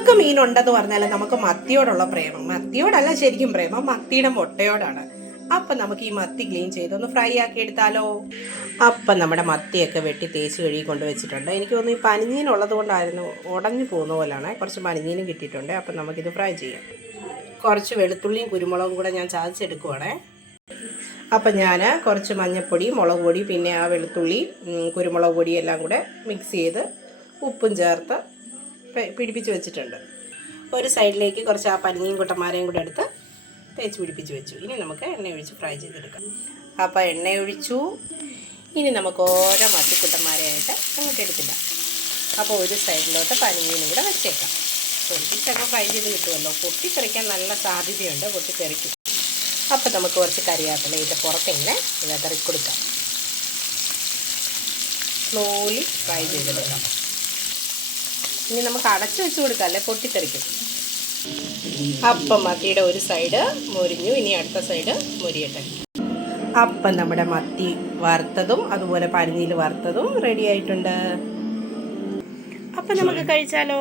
നിങ്ങൾക്ക് മീനുണ്ടെന്ന് പറഞ്ഞാൽ നമുക്ക് മത്തിയോടുള്ള പ്രേമം, മത്തിയോടല്ല ശരിക്കും പ്രേമം, മത്തിയുടെ മുട്ടയോടാണ്. അപ്പം നമുക്ക് ഈ മത്തി ക്ലീൻ ചെയ്തൊന്ന് ഫ്രൈ ആക്കി എടുത്താലോ. അപ്പം നമ്മുടെ മത്തിയൊക്കെ വെട്ടി തേച്ച് കഴുകി കൊണ്ടുവച്ചിട്ടുണ്ട്. എനിക്ക് തോന്നുന്നു ഈ പനിഞ്ഞീനുള്ളത് കൊണ്ടായിരുന്നു ഉടഞ്ഞു പോകുന്ന പോലെയാണ്. കുറച്ച് പനിഞ്ഞീനും കിട്ടിയിട്ടുണ്ട്. അപ്പം നമുക്കിത് ഫ്രൈ ചെയ്യാം. കുറച്ച് വെളുത്തുള്ളിയും കുരുമുളകും കൂടെ ഞാൻ ചതച്ചെടുക്കുവാണേ. അപ്പം ഞാൻ കുറച്ച് മഞ്ഞൾപ്പൊടി, മുളക് പൊടി, പിന്നെ ആ വെളുത്തുള്ളി, കുരുമുളക് പൊടി എല്ലാം കൂടെ മിക്സ് ചെയ്ത് ഉപ്പും ചേർത്ത് പിടിപ്പിച്ച് വെച്ചിട്ടുണ്ട്. ഒരു സൈഡിലേക്ക് കുറച്ച് ആ പനിയും കുട്ടന്മാരെയും കൂടെ എടുത്ത് തേച്ച് പിടിപ്പിച്ച് വെച്ചു. ഇനി നമുക്ക് എണ്ണ ഒഴിച്ച് ഫ്രൈ ചെയ്തെടുക്കാം. അപ്പോൾ എണ്ണ ഒഴിച്ചു. ഇനി നമുക്ക് ഓരോ മത്തിക്കുട്ടന്മാരെയായിട്ട് അങ്ങോട്ട് എടുത്തില്ല. അപ്പോൾ ഒരു സൈഡിലോട്ട് പനിയും കൂടെ വെച്ചേക്കാം. പൊട്ടിച്ചൊക്കെ ഫ്രൈ ചെയ്ത് കിട്ടുമല്ലോ. പൊട്ടിത്തെറിക്കാൻ നല്ല സാധ്യതയുണ്ട്, പൊട്ടിത്തെറിക്കും. അപ്പോൾ നമുക്ക് കുറച്ച് കരിയാപ്പില ഇതിൻ്റെ പുറത്തിങ്ങനെ വിതറി കൊടുക്കാം. സ്ലോലി ഫ്രൈ ചെയ്തെടുക്കാം. ഇനി നമുക്ക് അടച്ചു വെച്ച് കൊടുക്കാം, അല്ലേ പൊട്ടിത്തെറിക്കും. അപ്പം മത്തിയുടെ ഒരു സൈഡ് മൊരിഞ്ഞു, ഇനി അടുത്ത സൈഡ് മൊരിയട്ടെ. അപ്പം നമ്മുടെ മത്തി വറുത്തതും അതുപോലെ പനിനീൽ വറുത്തതും റെഡി ആയിട്ടുണ്ട്. അപ്പം നമുക്ക് കഴിച്ചാലോ.